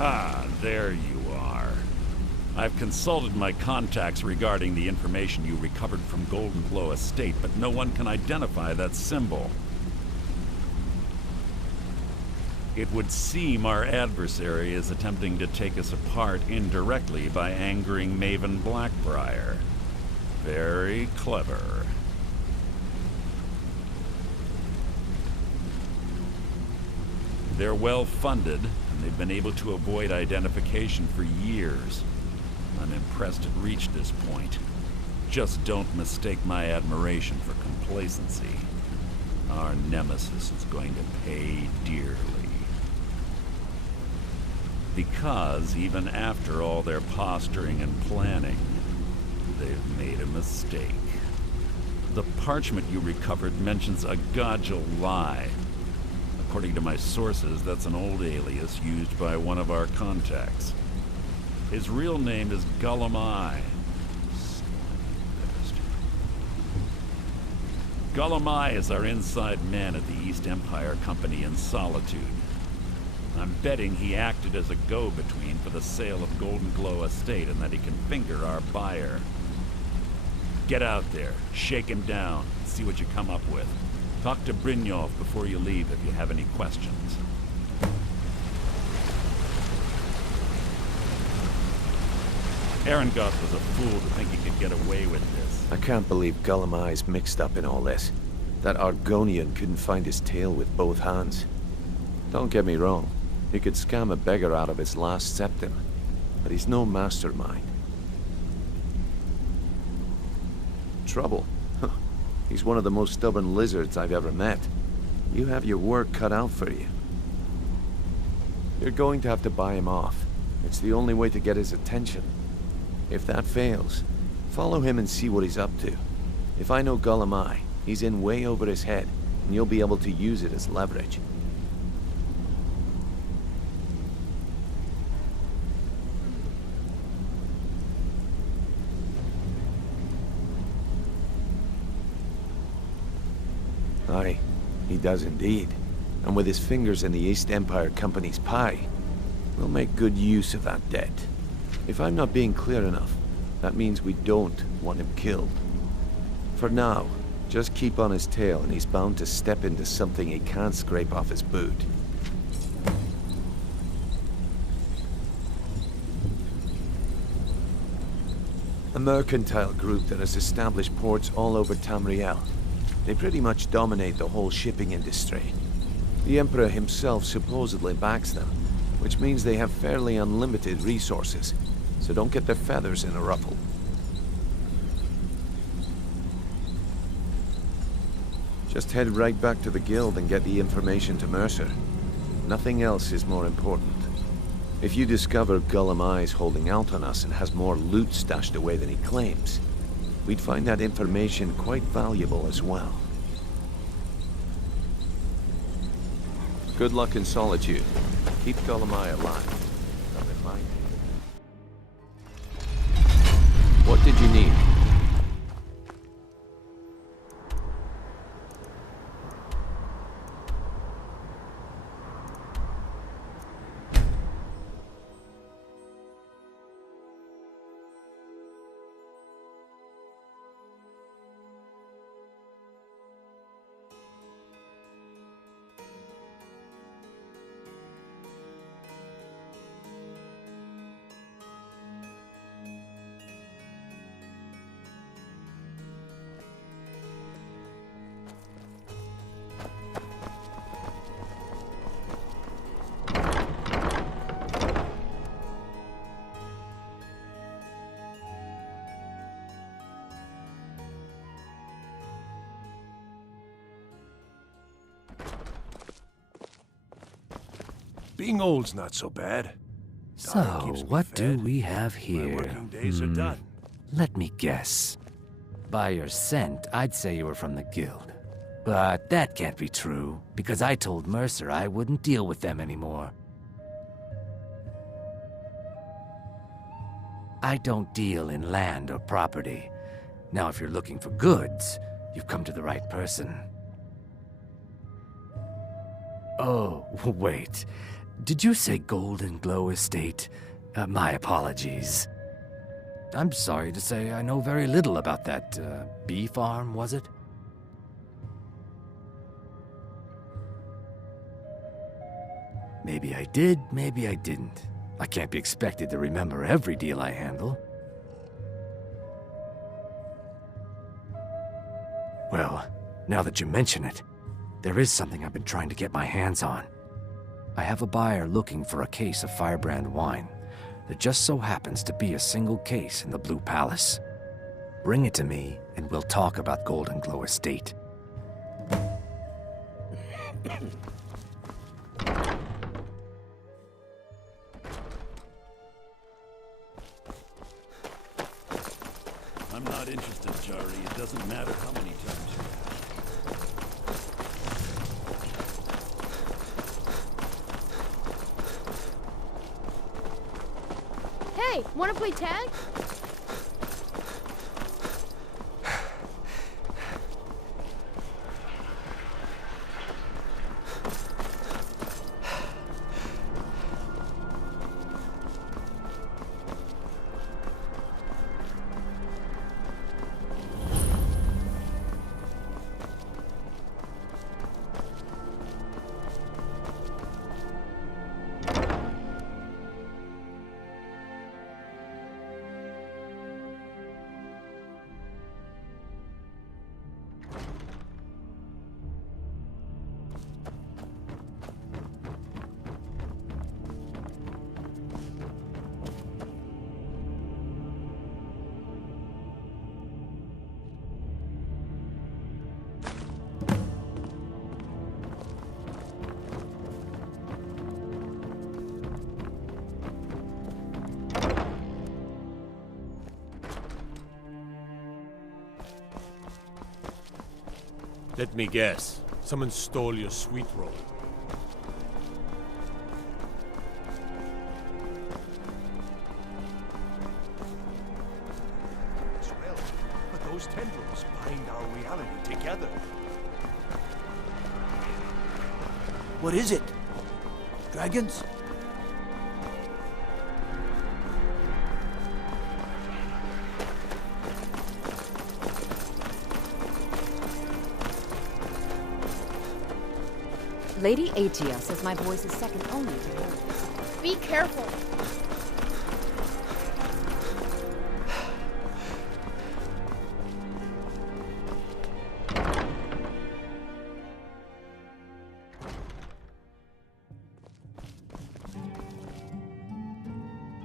Ah, there you are. I've consulted my contacts regarding the information you recovered from Golden Glow Estate, but no one can identify that symbol. It would seem our adversary is attempting to take us apart indirectly by angering Maven Blackbriar. Very clever. They're well funded, and they've been able to avoid identification for years. I'm impressed it reached this point. Just don't mistake my admiration for complacency. Our nemesis is going to pay dearly. Because even after all their posturing and planning, they've made a mistake. The parchment you recovered mentions a Godjal lie. According to my sources, that's an old alias used by one of our contacts. His real name is Gullum-Eye. Gullum-Eye is our inside man at the East Empire Company in Solitude. I'm betting he acted as a go-between for the sale of Golden Glow Estate and that he can finger our buyer. Get out there, shake him down, and see what you come up with. Talk to Brynjolf before you leave if you have any questions. Arangoth was a fool to think he could get away with this. I can't believe Gullum-Eye's mixed up in all this. That Argonian couldn't find his tail with both hands. Don't get me wrong, he could scam a beggar out of his last septim, but he's no mastermind. Trouble? Huh. He's one of the most stubborn lizards I've ever met. You have your work cut out for you. You're going to have to buy him off. It's the only way to get his attention. If that fails, follow him and see what he's up to. If I know Gullum-Eye, he's in way over his head, and you'll be able to use it as leverage. Aye, he does indeed. And with his fingers in the East Empire Company's pie, we'll make good use of that debt. If I'm not being clear enough, that means we don't want him killed. For now, just keep on his tail and he's bound to step into something he can't scrape off his boot. A mercantile group that has established ports all over Tamriel. They pretty much dominate the whole shipping industry. The Emperor himself supposedly backs them, which means they have fairly unlimited resources, so don't get their feathers in a ruffle. Just head right back to the guild and get the information to Mercer. Nothing else is more important. If you discover Gullum-Eye's holding out on us and has more loot stashed away than he claims, we'd find that information quite valuable as well. Good luck in Solitude. Keep Gullum-Eye alive. What did you need? Being old's not so bad. So, what do we have My here? working days are done. Let me guess. By your scent, I'd say you were from the guild. But that can't be true, because I told Mercer I wouldn't deal with them anymore. I don't deal in land or property. Now, if you're looking for goods, you've come to the right person. Oh, wait. Did you say Golden Glow Estate? My apologies. I'm sorry to say I know very little about that, bee farm, was it? Maybe I did, maybe I didn't. I can't be expected to remember every deal I handle. Well, now that you mention it, there is something I've been trying to get my hands on. I have a buyer looking for a case of Firebrand wine. There just so happens to be a single case in the Blue Palace. Bring it to me, and we'll talk about Golden Glow Estate. I'm not interested, Jari. It doesn't matter how many times you ask. Hey, wanna play tag? Let me guess. Someone stole your sweet roll. Well, but those tendrils bind our reality together. What is it? Dragons? Lady Atia says my voice is second only to hers. Be careful.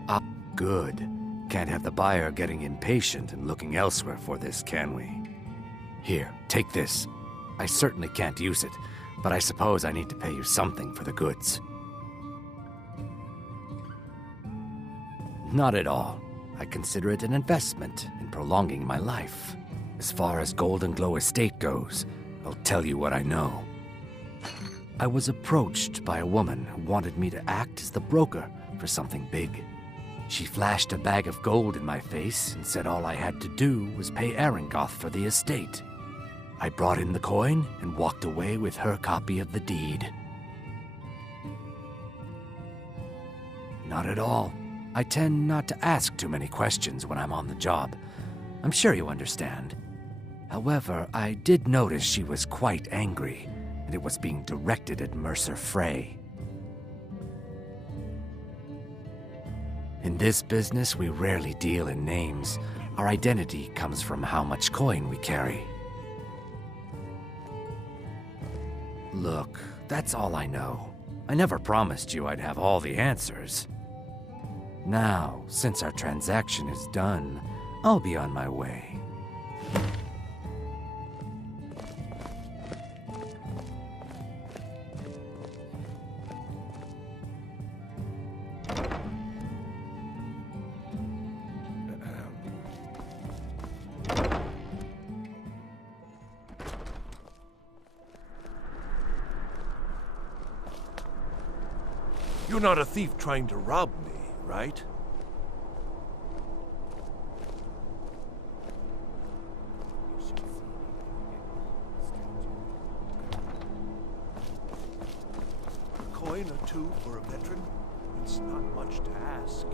Ah, good. Can't have the buyer getting impatient and looking elsewhere for this, can we? Here, take this. I certainly can't use it, but I suppose I need to pay you something for the goods. Not at all. I consider it an investment in prolonging my life. As far as Golden Glow Estate goes, I'll tell you what I know. I was approached by a woman who wanted me to act as the broker for something big. She flashed a bag of gold in my face and said all I had to do was pay Arangoth for the estate. I brought in the coin and walked away with her copy of the deed. Not at all. I tend not to ask too many questions when I'm on the job. I'm sure you understand. However, I did notice she was quite angry, and it was being directed at Mercer Frey. In this business, we rarely deal in names. Our identity comes from how much coin we carry. Look, that's all I know. I never promised you I'd have all the answers. Now, since our transaction is done, I'll be on my way. You're not a thief trying to rob me, right? The coin or two for a veteran? It's not much to ask.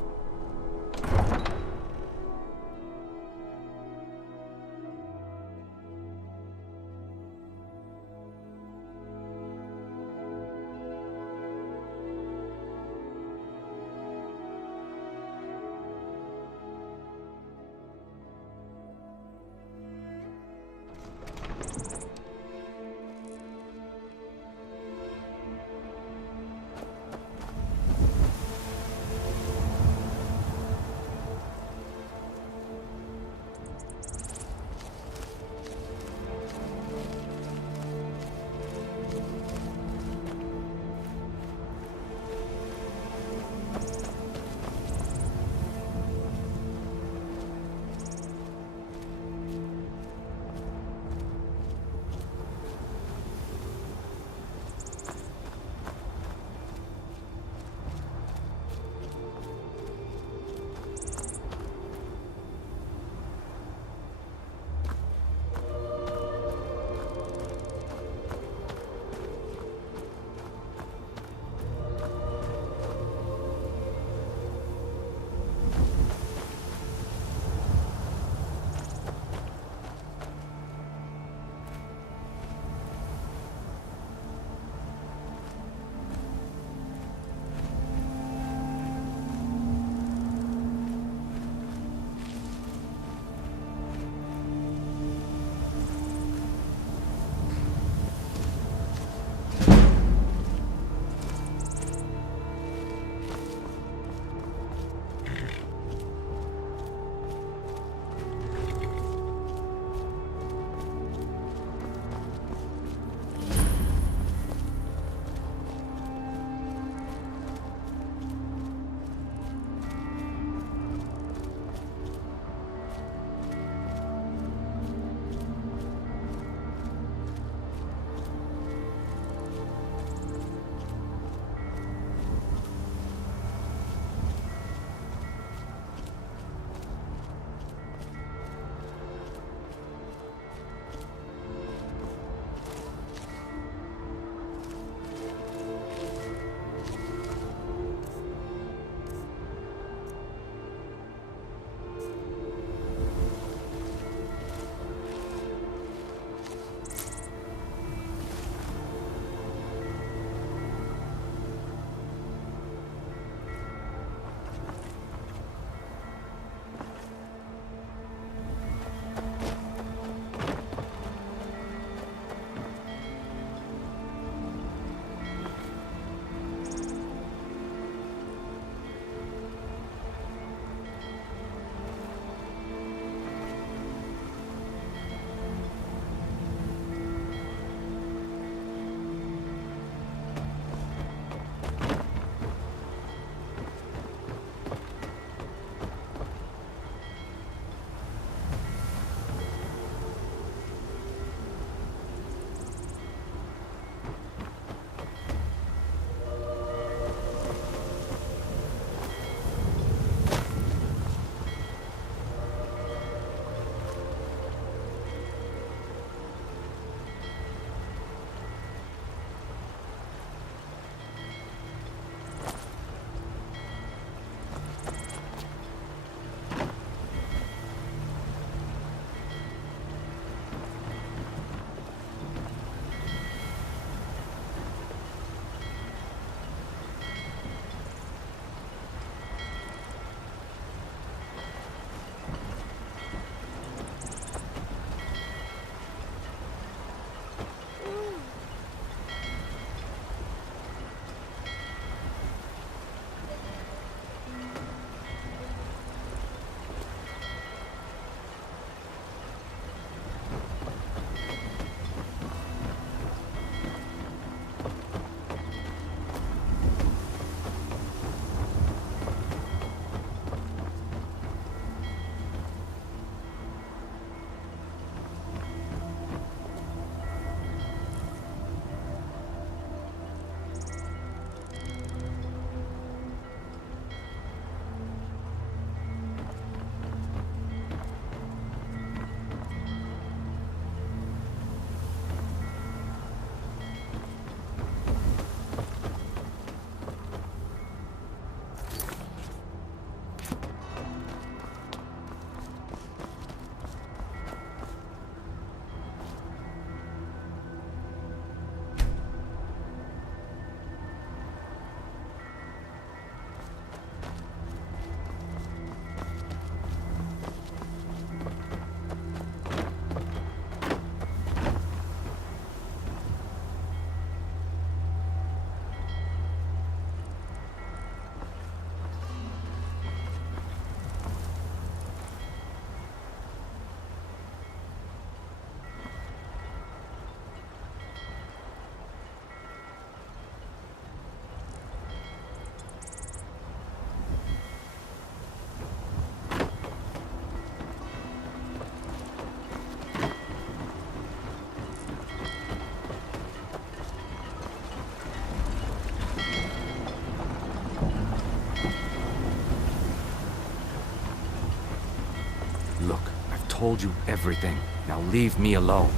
told you everything. Now leave me alone.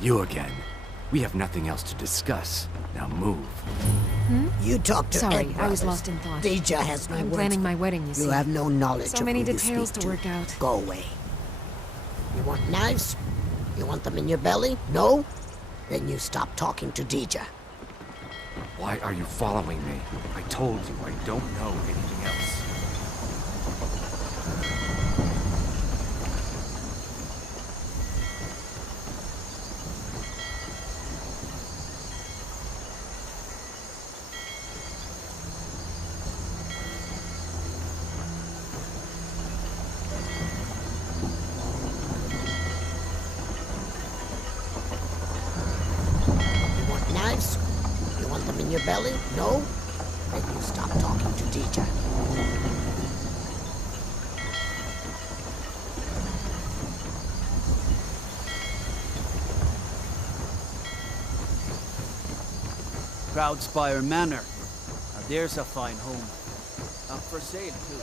You again. We have nothing else to discuss. Now move. You talk to Sorry, Ed I was Brothers. lost in thought. Deja has no I'm words. planning my wedding, you see. You have no knowledge So of many who you details speak to work out. Go away. You want knives? You want them in your belly? No? Then you stop talking to Deja. Why are you following me? I told you I don't know anything else. You want knives? You want them in your belly? No? Then you stop talking to Deja. Proudspire Manor. Now there's a fine home. Up for sale, too.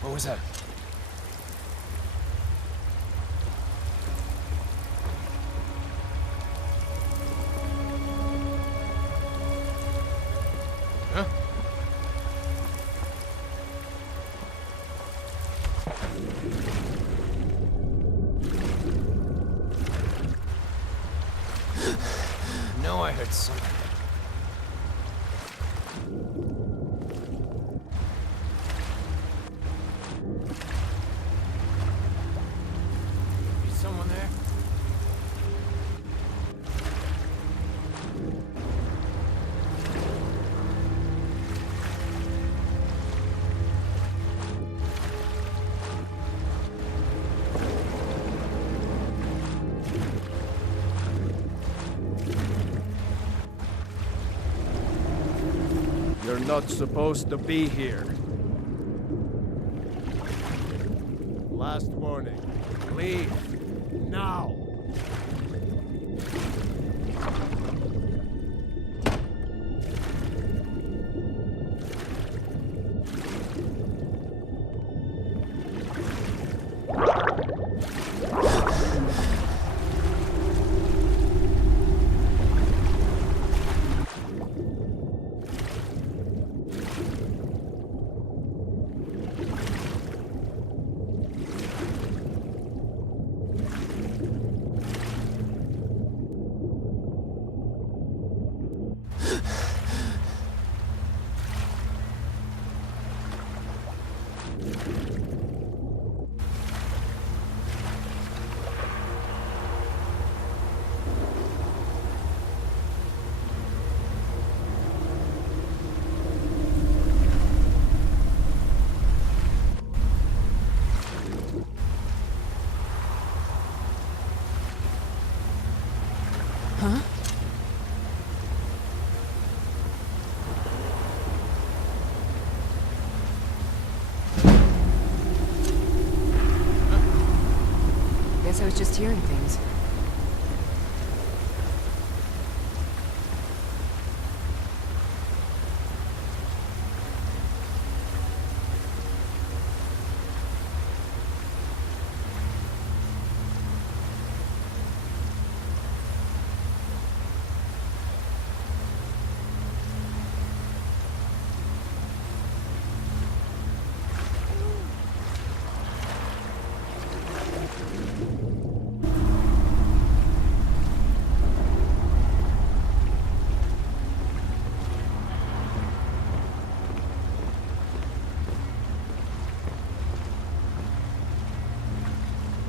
What was that? Huh? No, I heard something. Is someone there? You're not supposed to be here. Last warning. Leave. Now. Huh? Guess I was just hearing things.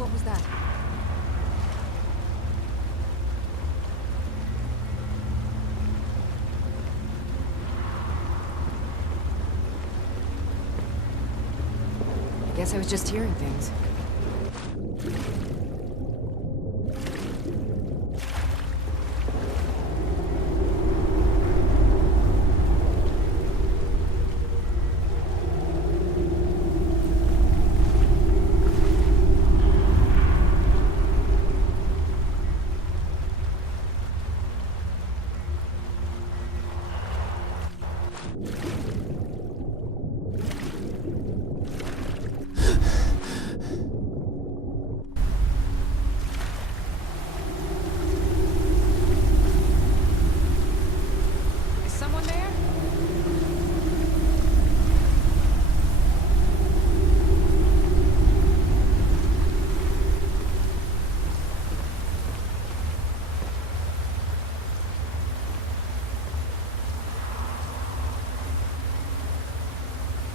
What was that? I guess I was just hearing things.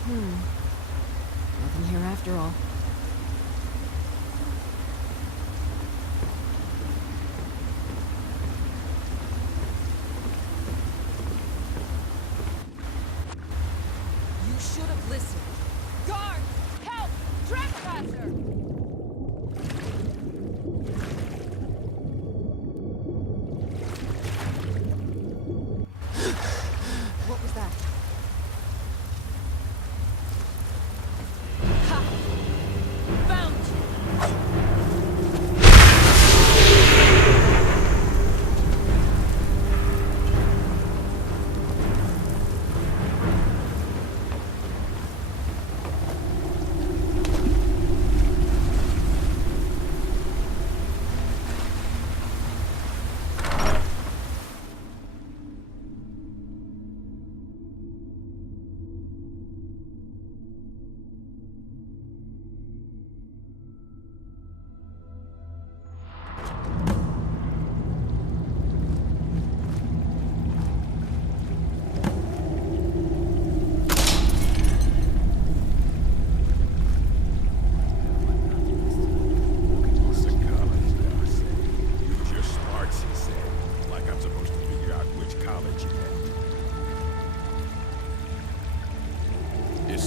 Nothing here after all. You should have listened. Guards! Help! Trespasser! What was that? Found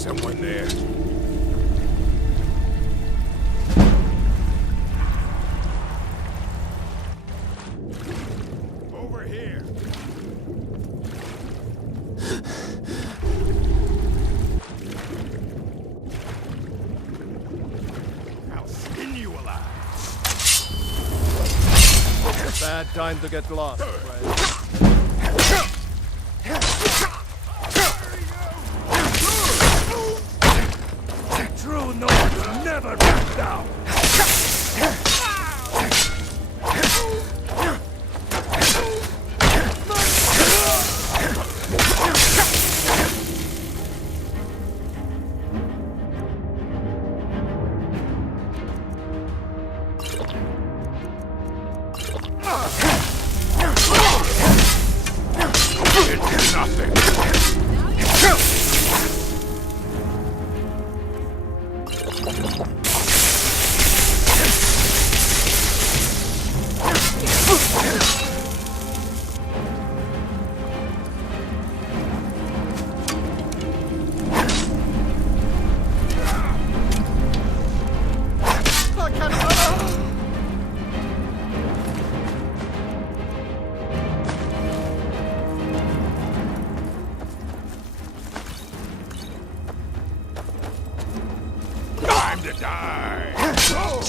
someone there. Over here. I'll skin you alive. It's a bad time to get lost, friend. True north will never back down. It's nothing. Time to die! Oh.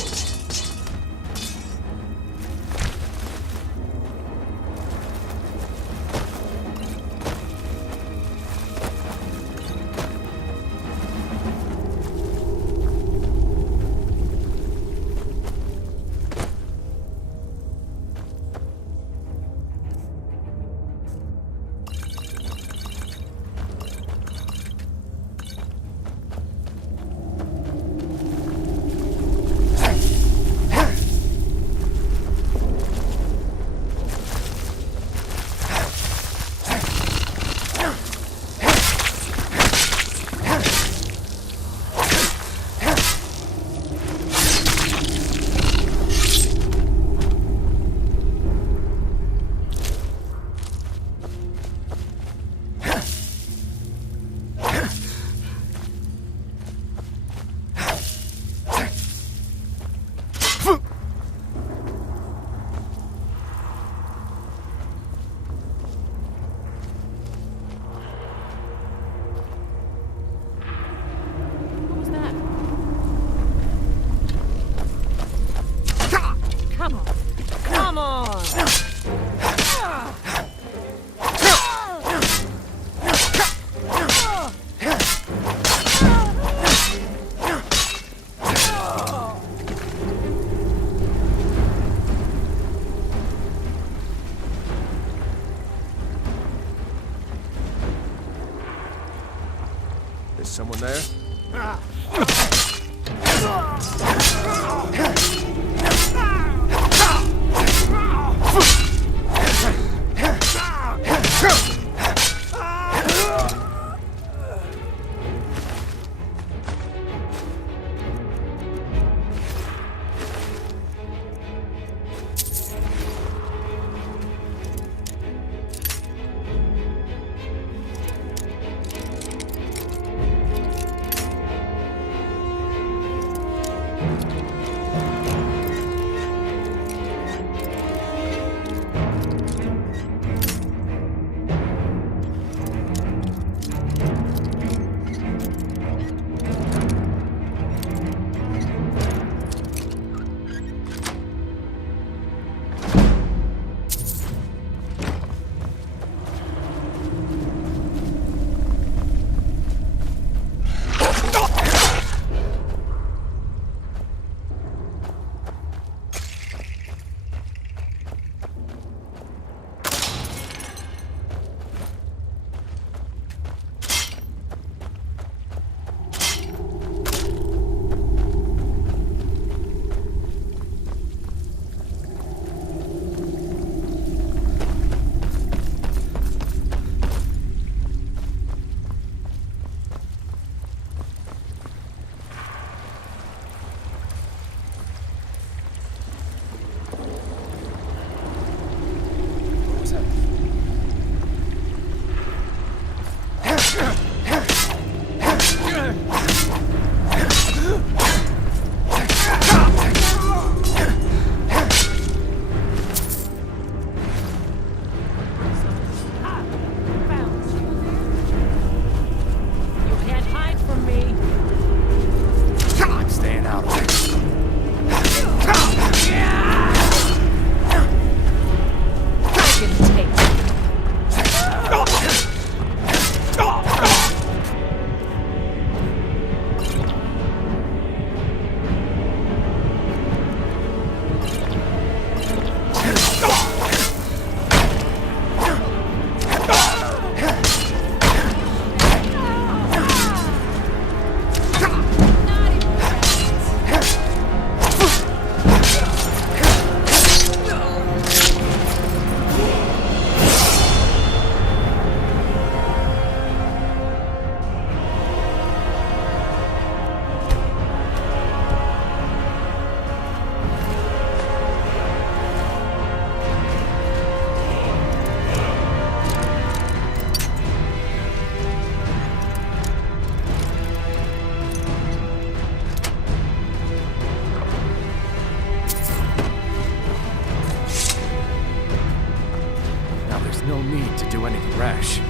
No need to do anything rash.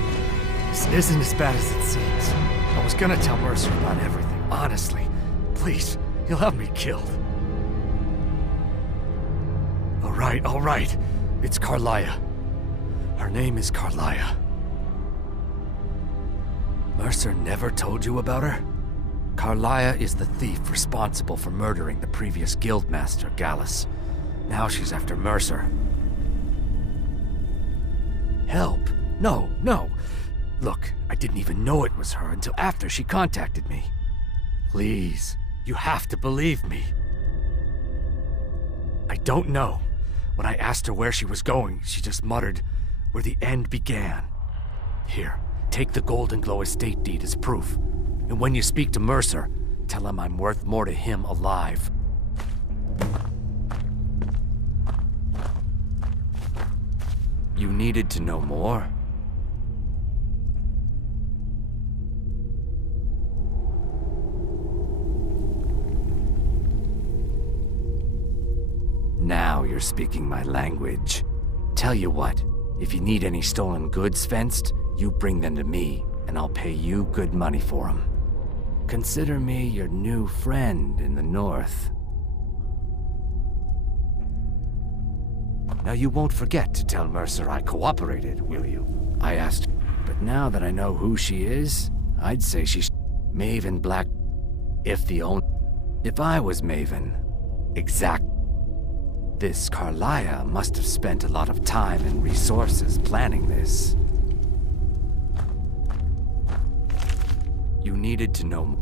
This isn't as bad as it seems. I was gonna tell Mercer about everything, honestly. Please, he'll have me killed. All right. It's Carlia. Her name is Carlia. Mercer never told you about her? Carlia is the thief responsible for murdering the previous guildmaster, Gallus. Now she's after Mercer. Help? No. Look, I didn't even know it was her until after she contacted me. Please, you have to believe me. I don't know. When I asked her where she was going, she just muttered, "Where the end began." Here, take the Golden Glow estate deed as proof. And when you speak to Mercer, tell him I'm worth more to him alive. You needed to know more? Now you're speaking my language. Tell you what, if you need any stolen goods fenced, you bring them to me, and I'll pay you good money for them. Consider me your new friend in the north. Now you won't forget to tell Mercer I cooperated, will you? I asked. But now that I know who she is, I'd say she's Maven Black. If I was Maven. Exact. This Carlia must have spent a lot of time and resources planning this. You needed to know.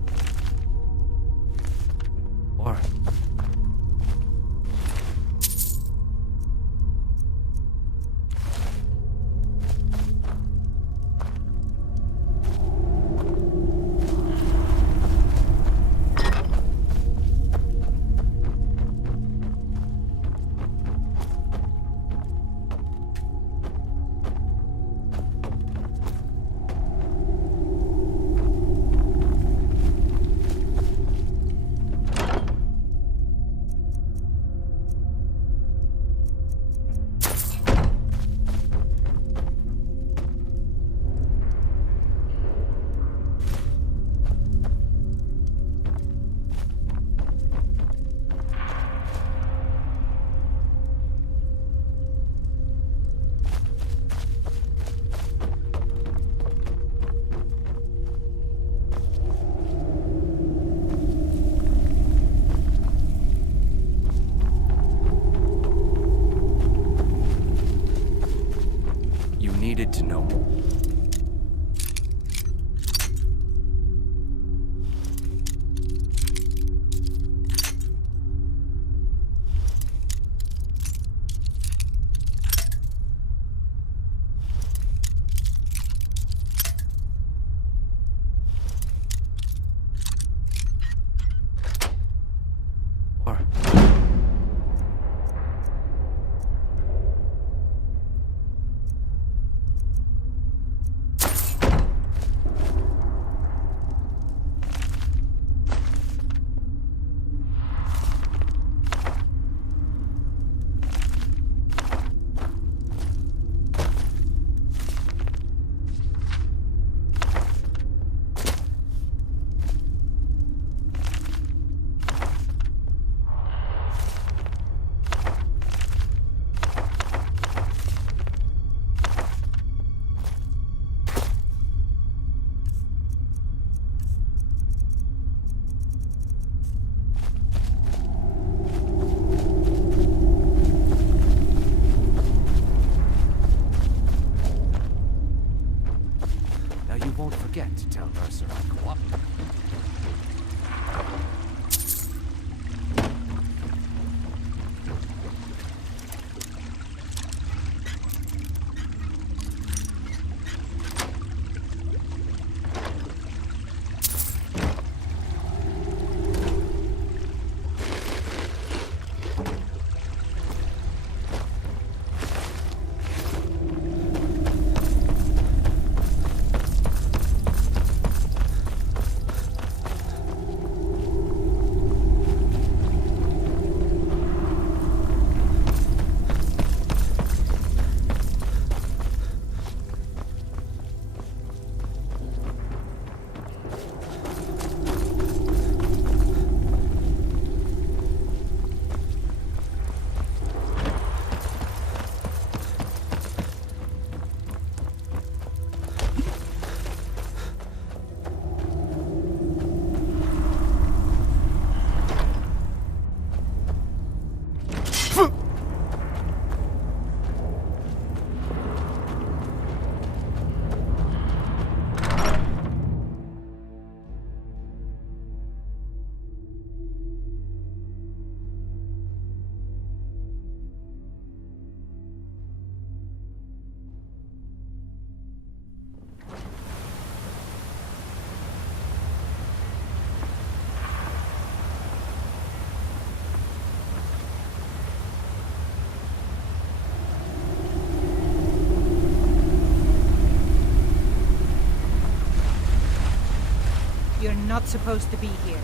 not supposed to be here.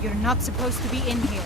You're not supposed to be in here.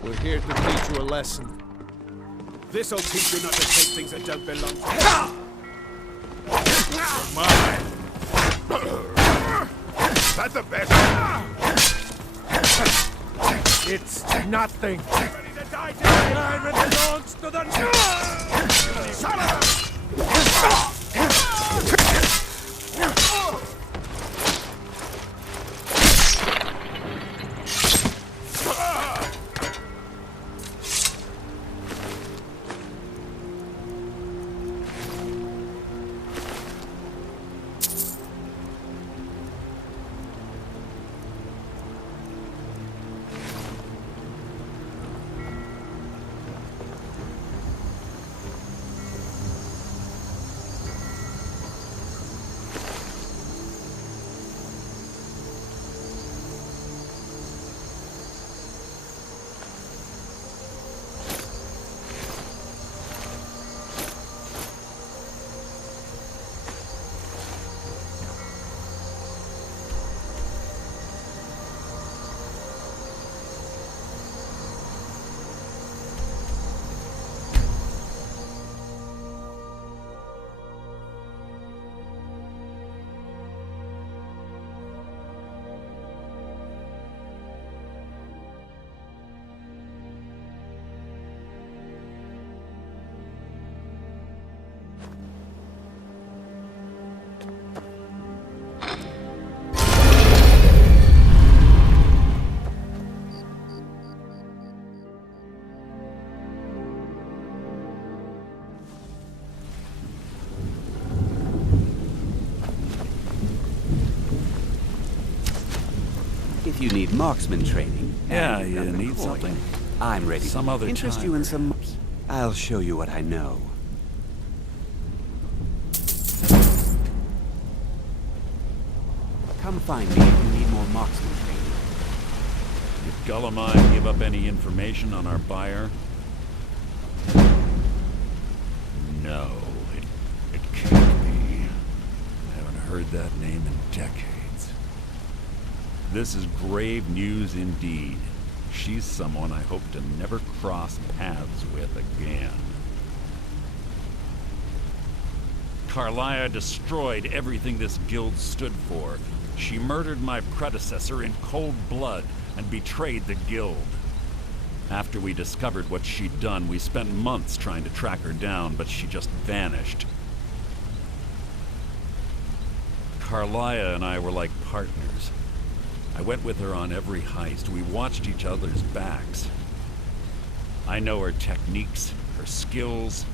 We're here to teach you a lesson. This'll teach you not to take things that don't belong to you. You're mine. That's the best. It's nothing. Ready to die, Skyrim belongs to the son of a... If you need marksman training... Yeah, you need something? I'm ready. Some other Interest time, you in some... perhaps. I'll show you what I know. Come find me if you need more marksman training. Did Gullamai give up any information on our buyer? No, it can't be. I haven't heard that name in decades. This is grave news indeed. She's someone I hope to never cross paths with again. Carlia destroyed everything this guild stood for. She murdered my predecessor in cold blood and betrayed the guild. After we discovered what she'd done, we spent months trying to track her down, but she just vanished. Carlia and I were like partners. I went with her on every heist. We watched each other's backs. I know her techniques, her skills.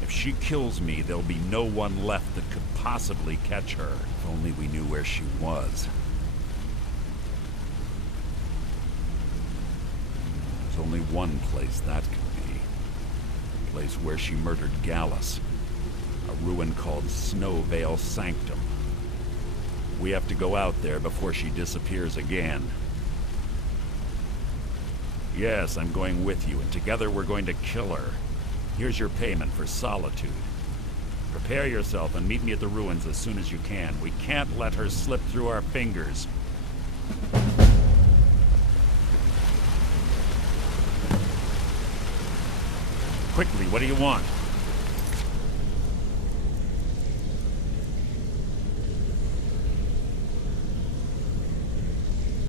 If she kills me, there'll be no one left that could possibly catch her. If only we knew where she was. There's only one place that could be. The place where she murdered Gallus. A ruin called Snowvale Sanctum. We have to go out there before she disappears again. Yes, I'm going with you, and together we're going to kill her. Here's your payment for solitude. Prepare yourself and meet me at the ruins as soon as you can. We can't let her slip through our fingers. Quickly, what do you want?